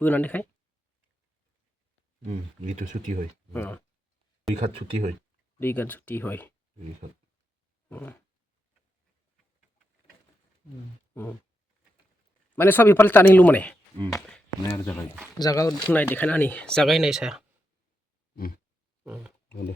बोनानैखाय itu suci hoy দুই খাত ছুটি হয় দুই গান ছুটি হয় দুই খাত माने सब इफाल तानिलु माने নাই আর জায়গায় জায়গা নাই দেখানা নি জায়গায় নাই सा বলে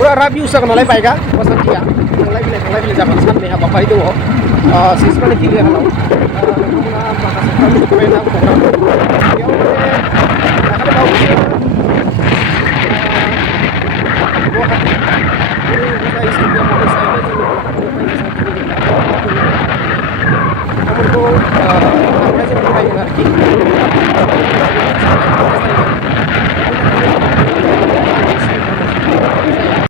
Pura review sa kanalay baika pasan kia kanalay bile jaban san ne habapai do sismane kile halo na baka sa kami ko na program yaw nakala ba usi go ha sa isi dia mo sa ina jino amur ko amra se